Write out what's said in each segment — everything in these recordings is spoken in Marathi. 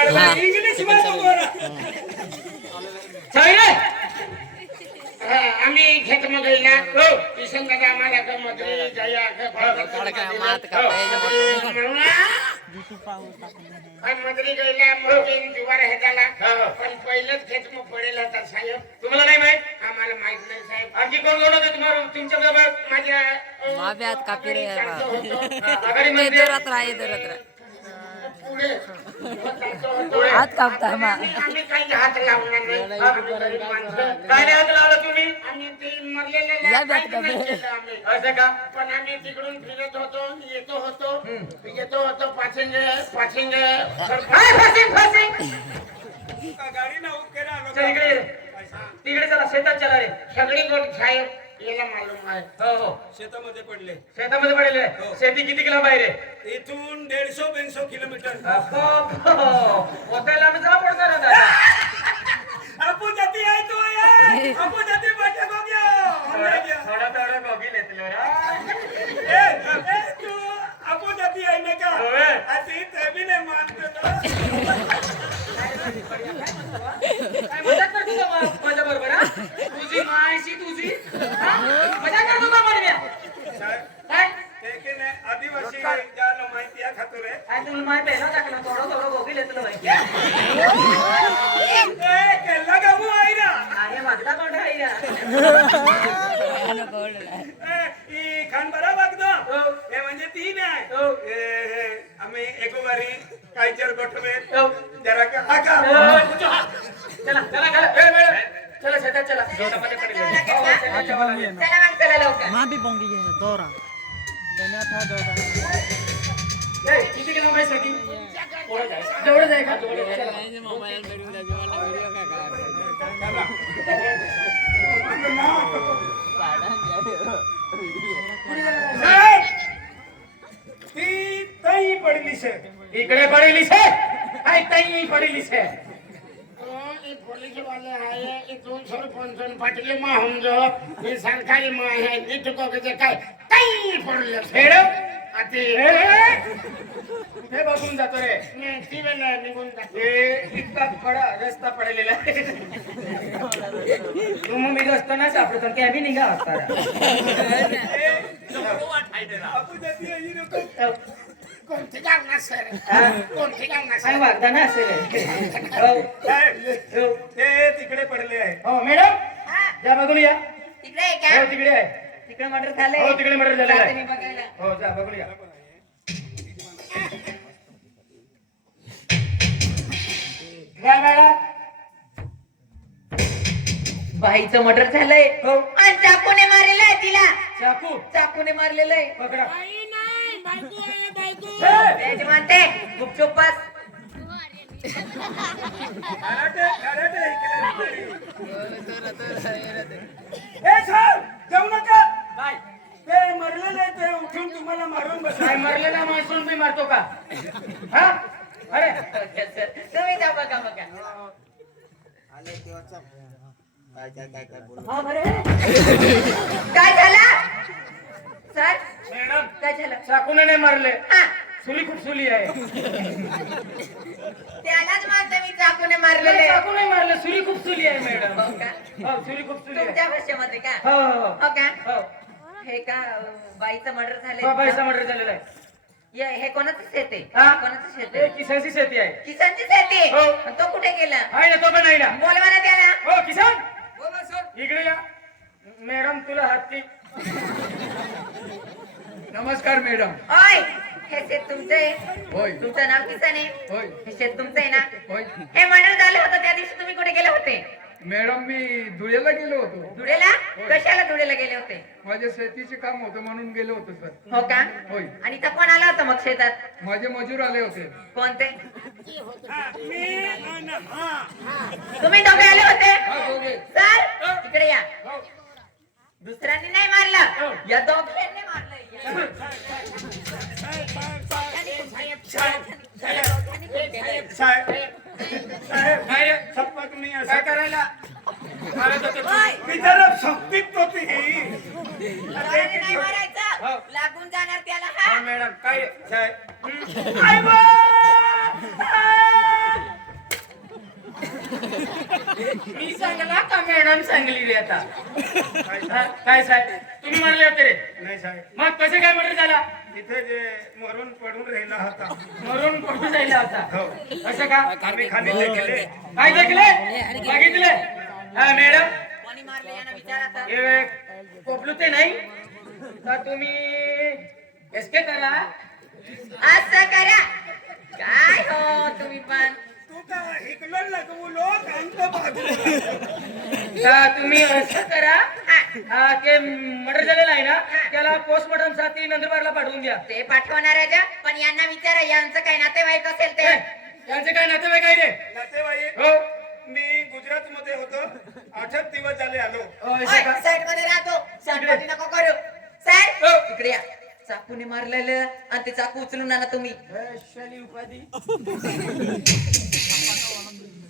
इंग्लिश मध्ये बोला. आम्ही खेत मध्ये ना किशन दादा आम्हाला मजुरी जाया मजुरी गेल्या मग जुवार हे झाला पण पहिलंच खेत मग पडेल होता साहेब. तुम्हाला नाही माहित? आम्हाला माहित नाही साहेब. आणखी कोण कोण होते तुम्हाला तुमच्या बरोबर? माझ्या माब्यात कापी रे आघाडी मध्ये दरत राहा पुढे हात कापता मा आम्ही काही हात लावणार नाही. आम्ही गरीब माणसं. काय नाही हात लावला तुम्ही? आम्ही ते मरलेले या बात का बे? असं का? पण आम्ही तिकडून फिरत होतो येतो होतो पाचिंग गाडी ना चल इकडे ये. तिकडे चला शेतात चला रे. सगळी गोष्ट साहेब याला मालूम आहे. हो शेतामध्ये पडले. शेतामध्ये पडेल आहे. शेती किती किलो बाहेर आहे? इथून 150-200 किलोमीटर. होतेला आम्ही जा पडणार आता. आपण जाती आहे तो आहे. आपण जाती बाटे को गया. थोडा थोडा गोगी लेतलो रे. ए तू आपण जाती आहे ना का? होय. अति तभी नाही मानतो. काय मजाक करतो का माझ्या बरोबर हा? तुझी मायशी तुझी हा? मजाक करतो का म्हणूया? काय? ते नाही आदिवासी ज्याला माहिती आहे खातो रे. काय तुला माहित आहे ना टाकलं थोडं थोडं गोगी लेतलो माहिती ए केला गाऊ आहे ना. आहे माझा कोण आहे या? ई खान बरा वागदो. हे म्हणजे ती नाही. आम्ही एकोबारी कायचर गोठवे जरा का हाका. चला चला चला चला शेतात चला. शेतामध्ये पडले. मा भी बंगी है दौरा दुनिया था दौरा किती किलो माहिती साठी जवळ जाय का मोबाईल वीडियो ती तई पडली शे. इकडे पडेली छे काय ताई पडेली छे. पुलिस वाले आए इथून सरपंच पाटले मा हमजो ही सरकारी मा है इतको के काय काही पडले खेळ अति हे बघून जातो रे. मी ती वेळेला निघून जातो. हे इतका खडा रस्ता पडलेला आहे. तू मग मी रस्ता नाही सापडतो की आम्ही निघा असता. आपण जाती आहे नको. कोणते गाव नसेल कोणते गाव काय नसेल वागदा ना असेल. हो ते तिकडे पडले आहे. हो मॅडम जा बघून या. तिकडे आहे हो का? तिकडे आहे. तिकडे मर्डर झालंय. हो तिकडे मर्डर झालेला जाते मी आहे. बघायला. हो जा बघून या. जा मॅडम. बाईचं मर्डर झालंय. हो आणि चाकूने मारलेलं आहे तिला. चाकू चाकूने मारलेलं आहे. पकडा. त्याची म्हणते गुपचूप बस. कराटे ए सर जाऊ नका. काय ते मरलेले ते उठून तुम्हाला मारून बस. काय मरलेला माणसून मी मारतो का? हा अरे तुम्ही जा बघा बघा. हा बरं. काय झालं सर? मॅडम काय झालं? चाकूने नाही मारले. हा, सुली खूप सुली आहे. त्यालाच म्हणते मी चाकूने मारलेले. चाकू नाही मारले सुली खूप सुली आहे मॅडम. हो का? हो सुली खूप सुली आहे. तुमच्या भाषेमध्ये का? हो हो हो का? हो हे का बाईचं मर्डर झालंय? बाबाईचा मर्डर झालेला आहे. हे कोणाचं शेत आहे? हा? कोणाचं शेत हे आहे? किसानची शेती आहे. किसानची शेती आहे? हो. आणि तो कुठे गेला? आहे ना तो पण आहे ना. बोलवा ना त्याला. हो किसान बोला सर. इकडे या. मॅडम तुला हत्ती. नमस्कार मॅडम. ओय, हे शेत तुमचं आहे? होय तुमचं नाव किसान आहे? होय हे शेत तुमचं आहे ना? होय हे मर्डर झालं होतं त्या दिवशी तुम्ही कुठे गेले होते? मॅडम मी धुळ्याला गेलो होतो. धुळेला? कशाला धुळेला गेले होते? माझ्या शेतीचे काम होतं म्हणून गेलो होतो सर. हो का? होय आणि इथं कोण आला होता मग शेतात? माझे मजूर आले होते. कोणते? मी आणि हा तुम्ही दोघे आले होते? हा दोघे. सर इकडे या. हो. दुसऱ्यांनी नाही मारलं, या दोघांनी मारलंय. काय रे? सपक नाही काय असं करायला मारत होते तू? ओय, मी जरा शक्तीत होती ही. दोघांनी नाही मारायचं. हो. लागून जाणार त्याला हा हा. मॅडम काय आई बा! मी सांगला का मॅडम सांगली रे आता हा, काय साहेब तुम्ही मारले होते रे नाही साहेब मग कसं काय मर्डर झाला तिथे जे मरून पडून राहिला होता मरून पडून जायला होता हो असं का आम्ही खाली गेले काय देखले बघितले हा मॅडम कोणी मारले यांना विचारा आता. हे कोपलू ते नाही का तुम्ही एसके करा असं करा काय हो तुम्ही पण तू का इकडं लगवलो कांत बाजूला का तुम्ही असं करा हा ते मर्डर झालेला आहे ना त्याला पोस्टमॉर्टम साठी नंदुरबारला पाठवून द्या ते पाठवणार आहे का? पण यांना विचारा यांचं काय नातेवाईक असेल ते त्यांचे काय नातेवाईक आहे रे नातेवाईक हो मी गुजरात मध्ये होतो 8 दिवस झाले आलो असं का? साईड मध्ये राहतो शांतपती नको करू साहेब हो. इकडे या चाकूने मारलेलं आणि ते चाकू उचलून आणा तुम्ही वैशाली उपाधी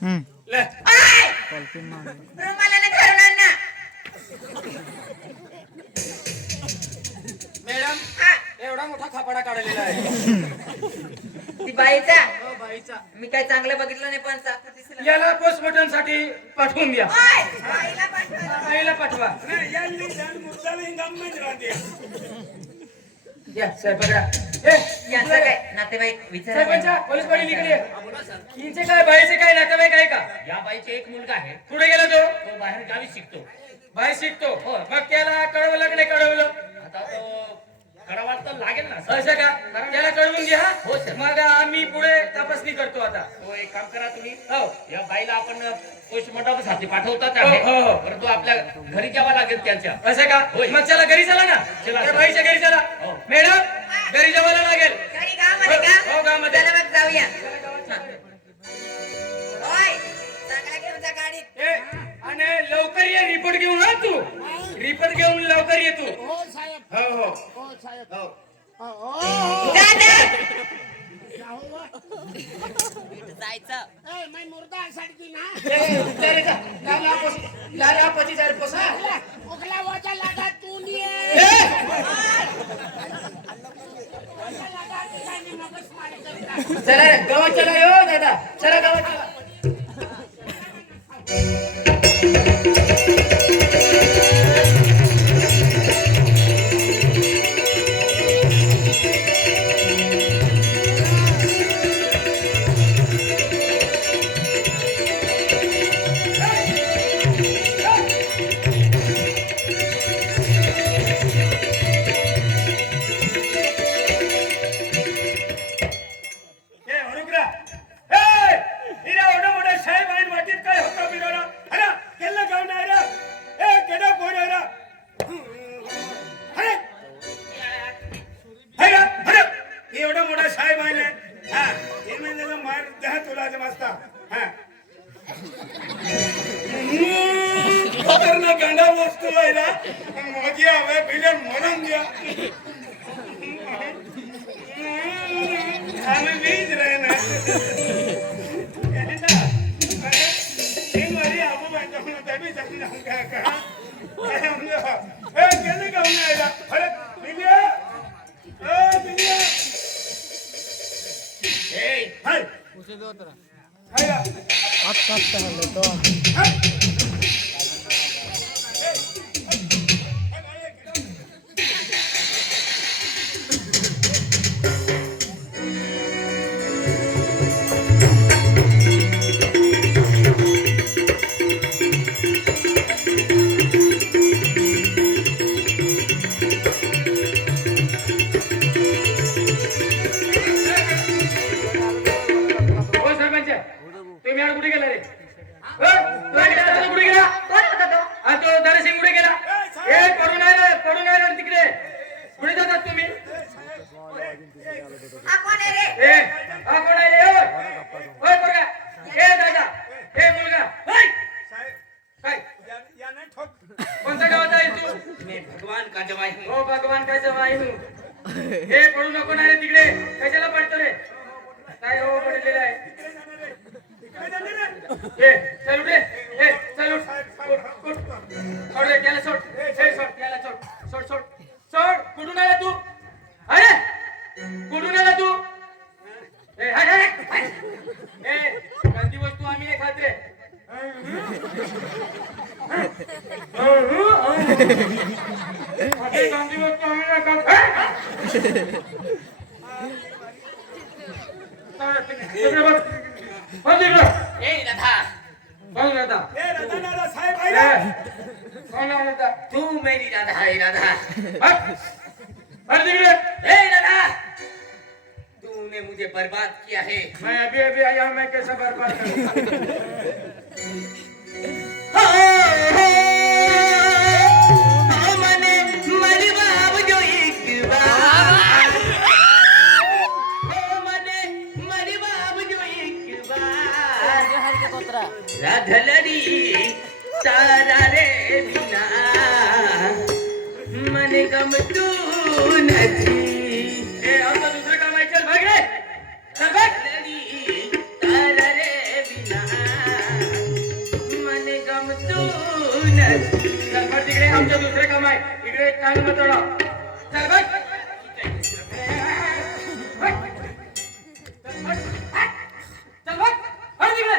हम्म ले. ओय! कॉल्फिन मार रुमालाने धरून आण ना मॅडम हा, एवढा मोठा खापाडा काढलेला आहे ती बाईचा हो, बाईचा मी काय चांगलं बघितलं नाही पण चाकू दिसला याला पोस्टमॉर्टम साठी पाठवून द्या ओय! बाईला पाठवा. बाईला पाठवा नाही यांनी जाण मुद्दाला इंगाम नाही राहते या साहेब बघा ए यांचं काय नातेवाईक विचारा सरपंचा पोलीस पाटील इकडे हिंचे काय बाईचे काय नातेवाईक आहे का या बाईचे एक मुलगा आहे कुठे गेला तो तो बाहेर गावी शिकतो बाई शिकतो मग त्याला कळवलं की नाही कळवलं आता तो करावा तर लागेल ना असं का त्याला कळवून घ्या हो, सर. मग आम्ही पुढे तपासणी करतो आता तो एक काम करा तुम्ही हो या बाईला आपण पोस्टमॉर्टम साठी पाठवतात हो, आहे हो, हो. परंतु आपल्या घरी जावं लागेल त्यांच्या असं का होय. मग चला घरी चला ना चला, त्या सर. बाईच्या घरी चला हो. मॅडम घरी जावं लागेल घरी गावामध्ये का? हो, गावामध्ये. चला मग जाऊया ओय, चांगला घेऊन जा गाडीत ए, आणि लवकर ये रिपोर्ट घेऊन हा तू रिपोर्ट घेऊन लवकर ये तू हो साहेब हो हो हो साहेब हो हो हो जा, जा. जायचं ए मैं मुर्दा सड़की ना लाला पची जाईल पोसा उगला वजा लगा तू नहीं ए! वजा लगा किसानी मगज मारी करता चला रे, गावात चला यो दादा चला गावात चला ए हरुकरा ए हिरा ओडा मोडा साहेब आणि वाटीत काय होता बिरोरा अरे केल्ला गावना रे ए केडा कोडा रे अरे अरे अरे एवढा मोठा साहेब आहे ना हा हे म्हणजे मार द्या तुला आज वाजता हा खतरनाक गांडा वस्तू आहे ना मोदी हवे बिले म्हणून द्या आम्ही वीज रहे ना हे मारी आबू बांधता म्हणून तभी जाऊन का ए केले गाऊन आयला अरे बिलिया ए बिलिया ए हाय उसे दो तरह हाय आप काटते हैं तो हो सरपंच तुम्ही यार कुठे गेला रे हो, तो कुठे गेला कोण होता तो हा तो दरसिंग कुठे गेला ए पडून आहे ना तिकडे कुठे जातात तुम्ही हा कोण आहे रे ए हा कोण आहे रे होय पोरगा ए दादा ए मुलगा होय काय याने ठोक कोणत्या गावात आहे तू मी भगवान का जवाई हूं. हो भगवान काय जवाई हूं. ए पडू नको ना रे तिकडे कशाला पडतो रे काय हो पडलेला आहे ए चल उठ रे ए चल उठ उठ सोड रे त्याला सोड सोड त्याला सोड सोड कुठून आला तू अरे कुठून आला तू ए हाय ए गंदी वस्तू आम्ही नाही खात रे अरे गांधी वस्तू आम्ही नका खाय. तिकडे बघ. बघ तिकडं. ए राधा बघ दादा. ए रतनाला साहेब आले. कोण आहे दादा? तू मेरी राधा है राधा. बघ. बघ तिकडे. ए राधा तूने मुझे बर्बाद किया है. मैं अभी आया, मैं कैसे बर्बाद करूं? मने मरबाब जो एक बार मने मरबाब जो एक बार राधलरी तारा रे बिना मन गम तू नथी. ए आमचा दुसरं काम आहे, चल भाग रे. चल भाग. राधलरी तारा रे बिना मन गम तू नथी. चल भाग तिकडे, आमचं दुसरं काम आहे. इकडे एक कान मतोडा. चल भाग. भाग. चल भाग. चल भाग. भाग तिकडे.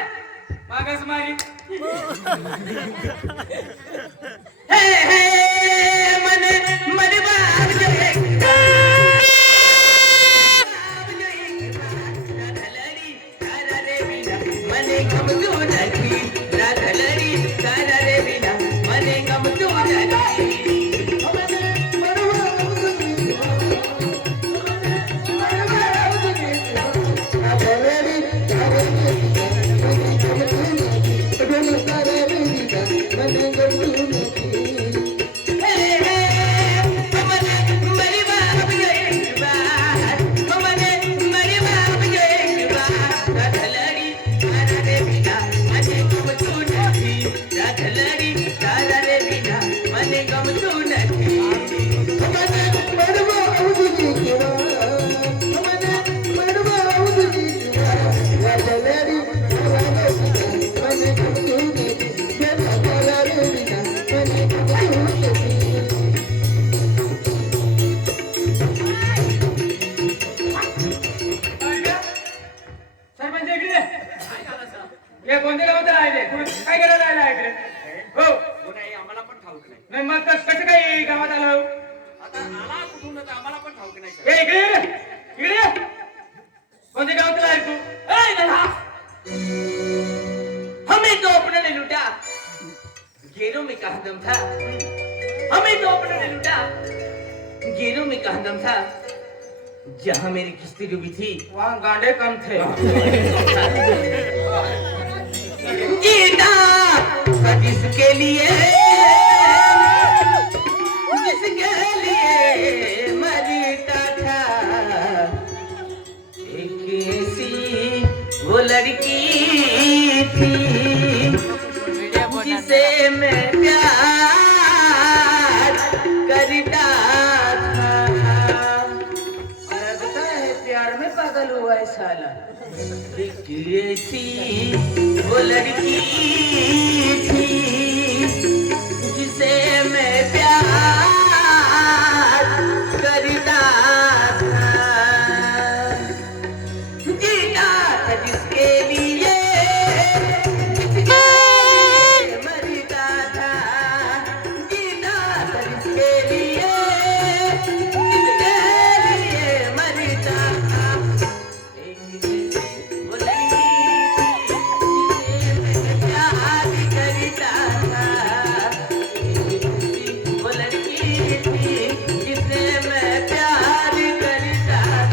मागास मारी. हे मन मरबाब जो एक राधलरी तारा रे बिना मन गम तू नथी. राधलरी तारा रे बिना मन गम तू नथी. सरपंच इकडे. हे कोणत्या गावात राहिले? काय करायला राहिला इकडे? हो. आम्हाला पण ठाऊक नाही. नाही मग कसं काय गावात आलो? आता आला कुठून आम्हाला पण ठाऊक नाही. ए इकडे ये. इकडे ये. कोणत्या गावात आहे तू? ए राधा हमें तो अपने ने लूटा. गेरों में कहा दम था. हमें तो अपने ने लूटा. गेरों में कहा दम था. जहाँ मेरी किस्ती डूबी थी वहाँ गांडे कम थे. जीना था जिसके लिए मरता था. एक ऐसी वो लड़की थी जिसे मैं प्यार करता था. लगता है प्यार में पागल हुआ है साला. एक ऐसी वो लड़की थी जिसे मैं प्यार करता था. जीता था जिसके लिए मरता था. जीता था जिसके लिए मरता था. वो लड़की थी जिसे मैं प्यार करता था. वो लड़की थी जिसे मैं प्यार करता था.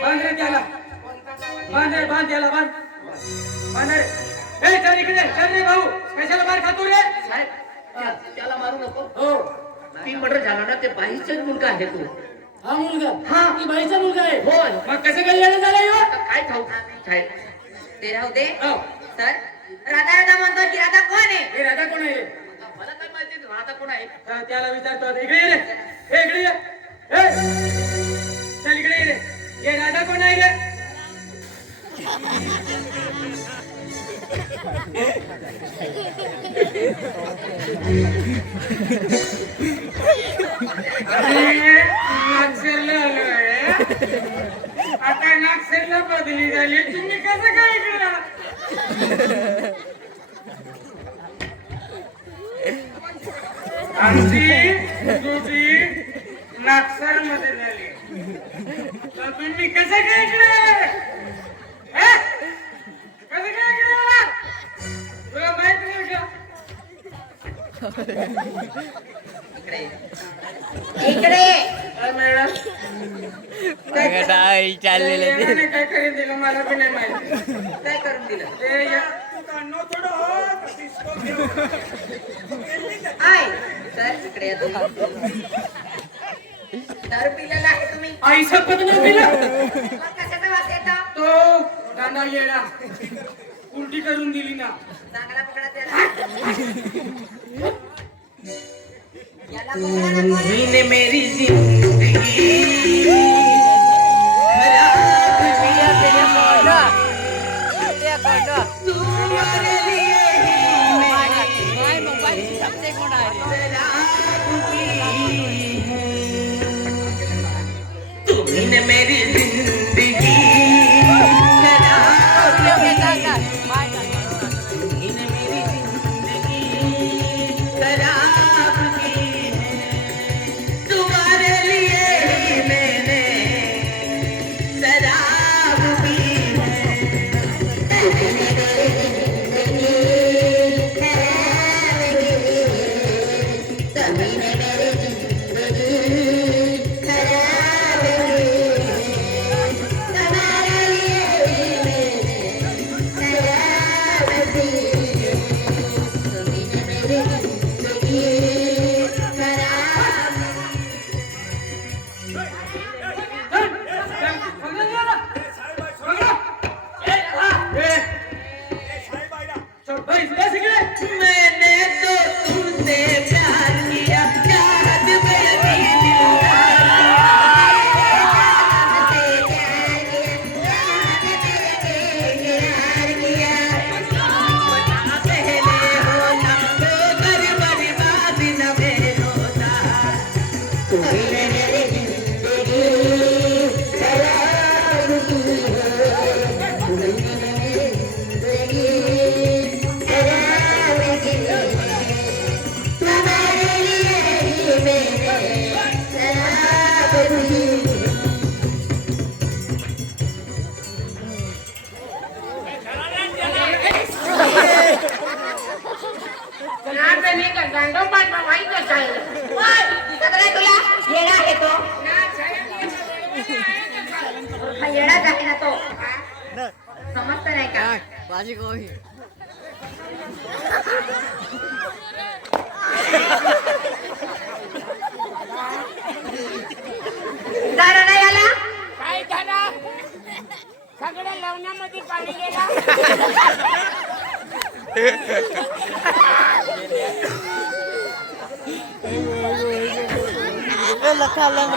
बांध रे त्याला बांध रे बांध त्याला बांध रे ए चल इकडे चल रे भाऊ कशाला मार खातो रे साहेब त्याला मारू नको हो ती मर्डर झाला ना ते बाईचाच मुलगा आहे तो हा मुलगा हा. ती बाईचा मुलगा आहे होय. मग कसं काय येणं झालं ह्यो? आता काय ठाऊक साहेब ते राहू दे हो. सर राधा राधा म्हणतो की राधा कोण आहे हे राधा कोण आहे मला काय माहिती राहता कोण आहे हा, त्याला विचारतो आता. इकडे ये रे ए इकडे ये ए चल इकडे ये रे हे राधा कोण आहे रे आता नागसेरला बदली झाली तुम्ही कसं काय इकडे आमची तुझी नागसर मध्ये झाली तर तुम्ही कसं काय इकडे कसं काय इकडे तुला माहित नाही का इकडे काय मॅडम चाललेलं काय करून दिलं मला पण नाही माहिती काय करून दिलं ते काढणं थोडं हो, डिस्को घेऊ. आय सर इकडे या तुम्ही. दारू पिलेला आहे तुम्ही आई शपथ नाही दिला मग कशाचा वास येतो तो दांडा गेला उलटी करून दिली ना चांगला पकडा त्याला याला पकडा ना कोणी. तूने मेरी जिंदगी खराब किया तुम्हारे लिए ही मैंने शराब पी है। तूने मेरी जिंदगी खराब तूने मेरी जिंदगी खराब की है। तुम्हारे लिए ही मैंने शराब पी है। मैंने तो तुमसे प्यार किया चाहत में भी दिल पहले होता तो बर्बाद न में होता आता नाही का गांडोबात माहितच आहे ओय, दिसत नाही तुला येडा आहे तो हा येडाच आहे ना तो समजत नाही का बाजी कोही दारा नाही आला काय झालं सगळ्या लवण्यामध्ये पाणी गेला लखा लंग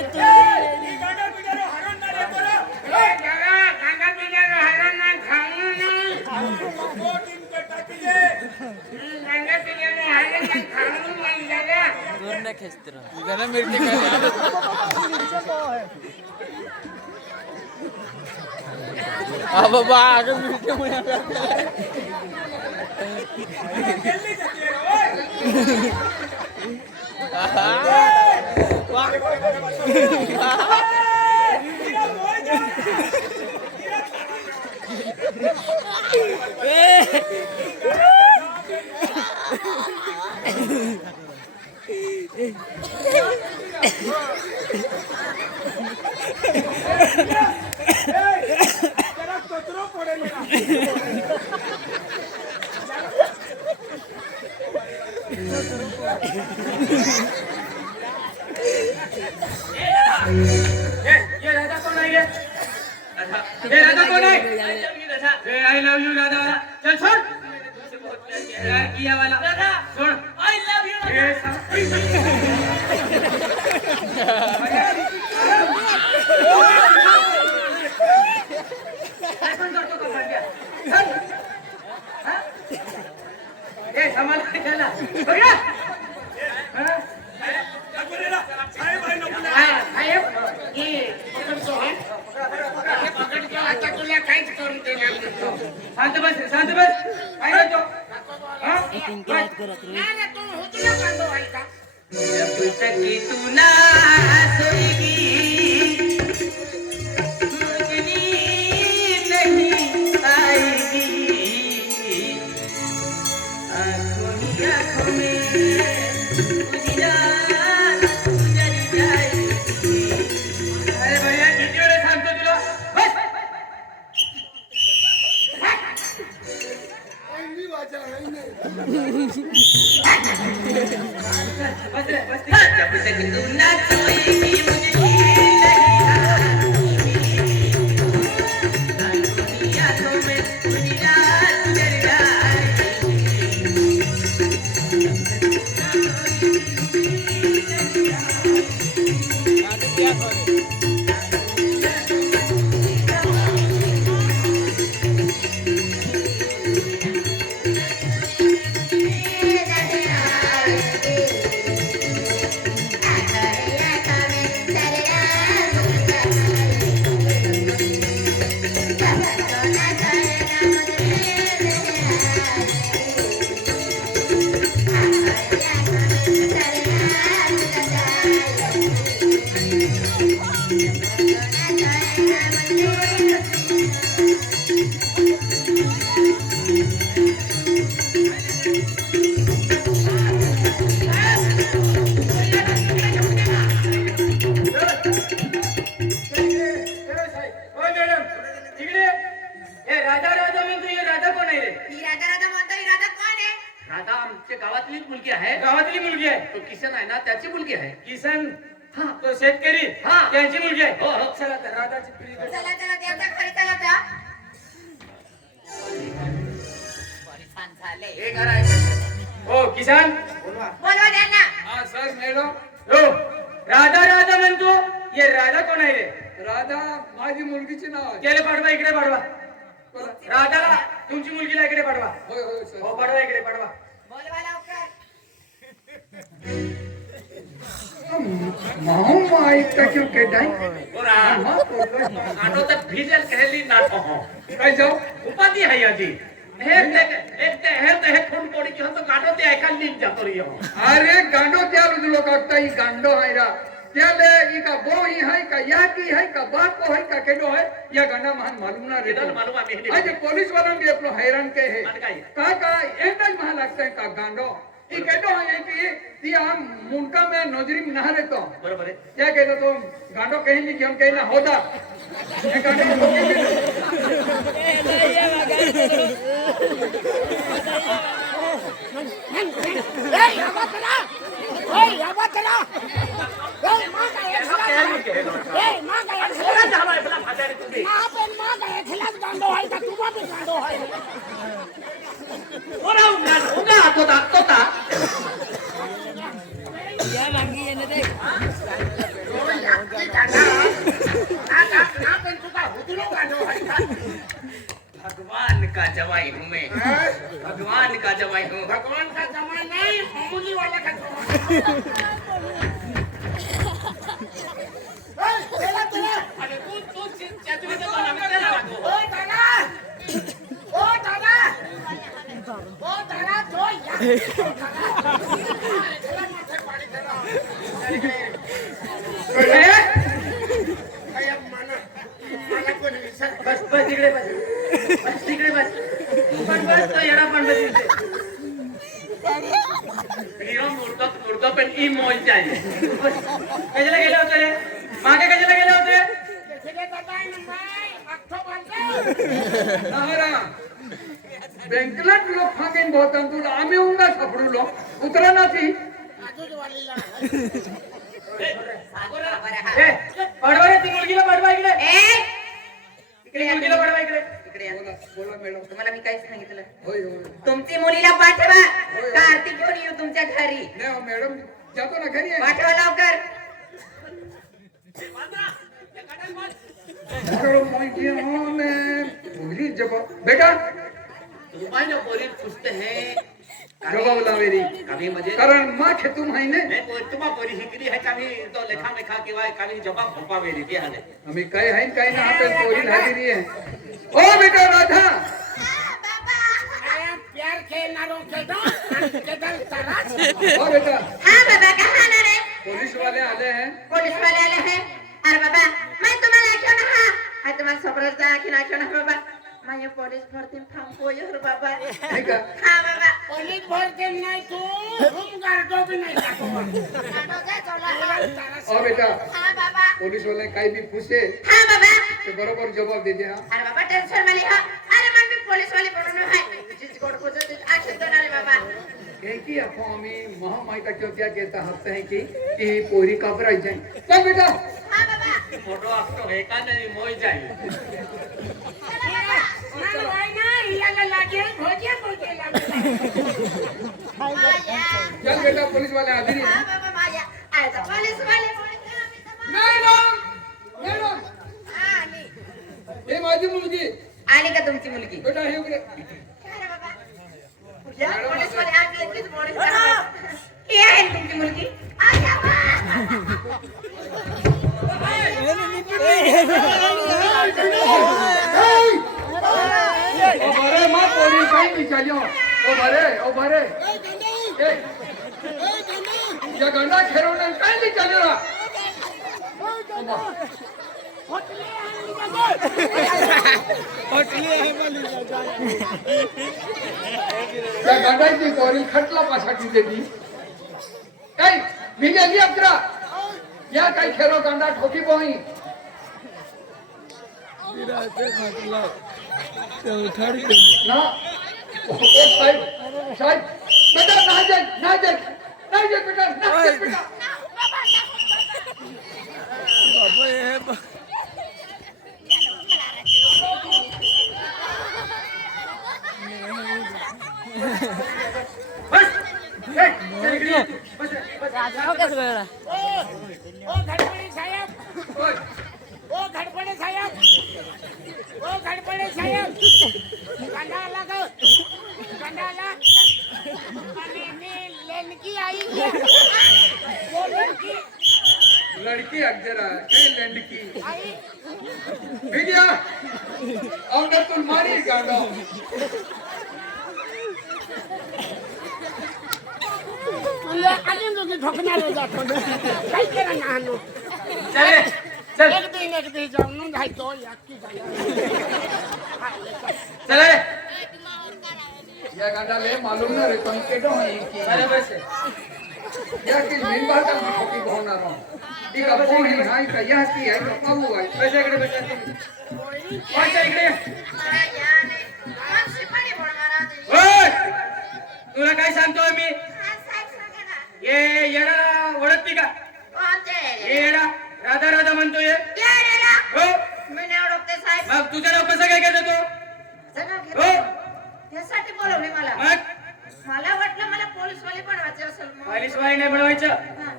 गाडा बिडाला हरण नाही येतो रे. दो दिन के टाकी दे. बाबा आगे मिरची गेली जाते रे, ओय. तिला बोल द्या. तिला जरा कचरो पडेल ना. ये राधा कौन है ये? ये राधा कौन है? I love you Radha. चल छोड़. प्यार किया वाला. राधा छोड़. I love you Radha. आपण करतो का भाग्या? ए संभाल के चला. बघा. साहेब आहे नको ना. साहेब ये पकडतो हा हे पकडतो आता तुला काहीच करून देणार नाही. शांत बस शांत बस. काय करतो? नाही नाही, तू हुजूला कांदो आहे का? जब तक तू ना सोएगी मुझे नींद नहीं आएगी आँखों ही आँखों में उजियार उजल जाएगी. अरे भैया किती वेळा सांगतो तुला. बस. बस रे, बस तिकडे. जब तक तू ना सोएगी मुझे नींद नहीं आएगी आँखों ही आँखों में उजियार उजल जाएगी. गावातलीच मुलगी आहे. गावातली मुलगी आहे. तो किसन आहे ना त्याची मुलगी आहे. किसन हा तो शेतकरी हा. त्यांची मुलगी आहे. हो, हो. चला तर राधाची पिढी कर. चला चला देवता खरी चला त्या. हे घर आहे. हो किसान बोलवा त्यांना. हा सर मॅडम. हो राधा राधा म्हणतो. ये राधा कोण आहे रे? राधा माझी मुलगीचे नाव आहे. गेले पाठवा इकडे पाठवा. राधाला तुमची मुलगीला इकडे पाठवा. होय होय सर. हो पाठवा इकडे पाठवा. बोलवा लवकर. क्यों कहता आटो तक भीजल कहली ना तो हो. काय जाऊ उपाधी आहे याची. हे खून पोडी की तो गाडो ते ऐकायला नीट जातो रे. अरे गांडो त्या लोक आता ही गांडो आहे रा त्याले ई का बो ही है का या की है का बाप को है का केडो है या गांडा महान मालूम ना रे. मालूम आहे. आज पुलिस वालों भी अपनो हैरान के है काय? का एकदम महान लगता है का गांडो ई केडो है कि ती हम मुंडका में नजरी में नहा रहतो. बरोबर आहे. क्या कहतो तो गांडो कहीं नहीं कि हम कहना होता ये गांडो को भगवान का जवाई हूँ मैं. भगवान का जवाई हूँ. भगवान का जमाई नहीं, मामूली वाला का जमाई. चला चला. अरे तू चतुरीचं मला विचारायला लागलो. ओ दादा, ओ दादा, ओ दादा, तो या. चला माथे पाणी चला. काय मला कोणी विचार. बस बस तिकडे बस बस तिकडे बस पण बस तो येडा पण बस मुर्गा पण ई मौज आहे. मागे कशाला गेले होते બેંકલા પેલો ફાંકીને બોલતા તું આમે ઊંઘા છપડું લો ઉતરા નથી ए, पाठवा रे, ती मुलगीला पाठवा इकडे इकडे मुलगीला पाठवा इकडे इकडे या. बोला मॅडम तुम्हाला मी काय सांगितलं होय होय तुमची मुलीला पाठवा कार्तिक घेऊन येऊ तुमच्या घरी नाही हो, मॅडम जातो ना घरी आहे. पाठवा लवकर મારો મોંઘી હોને ભૂલી જબ બેટા तुम्हाला पोरी पुसते है जवाब लावेरी कभी मुझे कारण માં ખેતું હાઈ ને मैं तुम्हा पोरी हिकड़ी है कभी तो लेखा में खा के वाय कभी जवाब भोपा मेरी क्या हाल है અમે કઈ હાઈ કઈ ના આપે ચોરી હાજરી है ओ बेटा राधा प्यार खेळणारो खेळतो आणि केदार चालाच ओ बेटा हाँ बाबा कहाँ ना रे पुलिस वाले आले हैं पुलिस वाले आले हैं अरे बाबा मैं तुम्हाला क्यों ना हाँ मैं तुम्हाला समोरचा की ना क्यों ना बाबा मैं पुलिस भरती थांबो यार बाबा ठीक है हाँ बाबा पोलीस भरते नाही तू रूम गार्डो बी नाही ओ बेटा हाँ बाबा पुलिस वाले कई भी पूछे हाँ बाबा तो बरोबर जवाब दे दे हाँ अरे बाबा टेंशन वाली हाँ अरे मन भी पुलिस वाले बनून है जिस गोड को जो आखिर तो ना रे बाबा कहीं की अफवाह में महामाई का क्यों क्या कहता हंसते हैं कि पोरी घबराई जाए चल बेटा हाँ बाबा फोटो आपको है का नहीं मोई जाए हिला लागे भोजे भोजे लागे चल बेटा पुलिस वाले हाजिर हैं हाँ बाबा माया अरे तो पुलिस वाले मॅडम मॅडम हाँ नहीं हे माझी मुलगी आली का तुमची मुलगी बेटा हे उघडे अरे बाबा या पुलिस वाले आगे इतकीच मोडी ही आहे तुमची मुलगी आया ओ बरे मां पोरी कहीं नहीं चलियो ओ बरे ए या गंडा खेरोने कहीं नहीं चलियो रा या गंडाची पोरी खटला पासाठी देती काही मी गेली अकरा या काही खेरो गंडा ठोकी पोही ना ओ साहेब बेटा ना जाए बेटा बेटा बस ए, चल इकडे ये. बस रे, बस ओ घडपडे साहेब ओय, ओ घडपडे साहेब ओ घडपडे साहेब गंडा आला ग गंडा आला आणि मी लेनकी आई वो लेनकी लड़की अक्षरा ए लड़की आई भैया औरत तुम मारी गांडो तुला अजून तुझी ठोकणार जातो काय केलं ना आणू चल रे, चल एक दिन जाऊन जायचो याकी चल रे. या गांडा ले मालूम ना रे कहीं केडो है की चल बस या की मेन बात का ठोकी भावना रो ती का पोही हाय का या की है का पाऊ है बस इकडे बस चल इकडे ये. अरे यार माणसी पाणी बोल महाराज ओय, तुला काय सांगतोय मी हाँ साहेब सांगा ना ये येडा ओळखती का कोणते ये येडा राधा राधा म्हणतोय या रे ला हो मी नाही ओळखते साहेब मग तुझं नाव कसं काय घेतो तो सगळं हो घेतो यासाठी बोलवले मला मग मला वाटलं मला पोलीस वाले बनवायचे असेल मग. पोलीस वाली नाही बनवायचं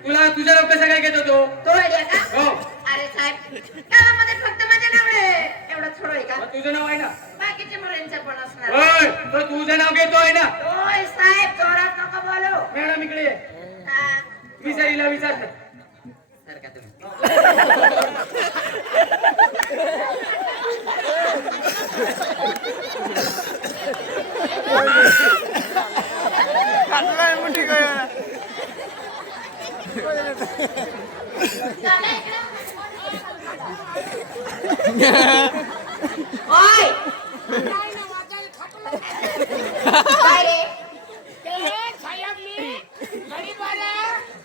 तुला तुझं नाव कसं काय घेतो तो तो आयडिया का हो अरे साहेब गावामध्ये फक्त माझे नाव आहे एवढं थोडं आहे का मग तुझं नाव आहे ना बाकीचे मुलांचे पण असणार होय तो तुझं नाव घेतोय ना ओय साहेब जोरात नको बोलू मॅडम इकडे ये. हा. विचारीला विचारलं सर का तुम्ही ओय काय रे साहेब मी गरीबाला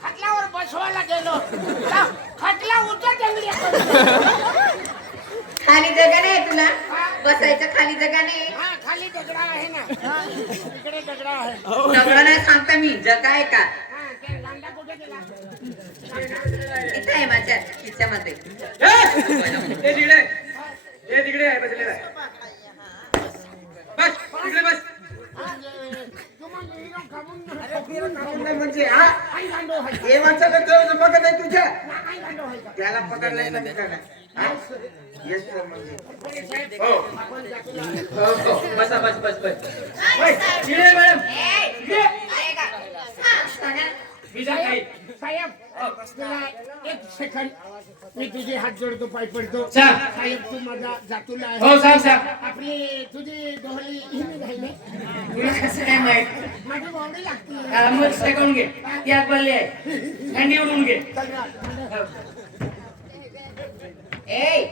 खटल्यावर बसवायला गेलो खटला उचल जंगली खाली जगा नाही तुला बसायचं खाली जगा नाही हा खाली दगडा आहे ना इकडे दगडा आहे सगळं नाही सांगता मी जगा आहे का हा ते लांडा कुठे गेला इथं आहे माझ्या खिच्यामध्ये हे तिकडे आहे बसलेला आहे. बस तिकडे बस. म्हणजे हा आई गांडो आहे हे माणसाला तेवढं बघत आहे तुझ्या आई गांडो आहे का? त्याला पकडलंय ना तिकडे. हा? येस सर म्हणजे. पोलीस साहेब, हो. आपण जातो. हो. बसा बस बस बस. तिकडे आहे, मॅडम. आहे का हा सांगा ना. विजा काही. साहेब तुला एक सेकंड मी तुझे हात जोडतो पाय पडतो सांग. साहेब तू माझा जातूला हो आहे सांग सांग. आपली तुझी डोहली ही निघाली तुला कसं काय माहित? माझी बॉडी लागते मग सेकंड घे. ती आत बनली आहे. थंडी उडून घे. चल ना. ए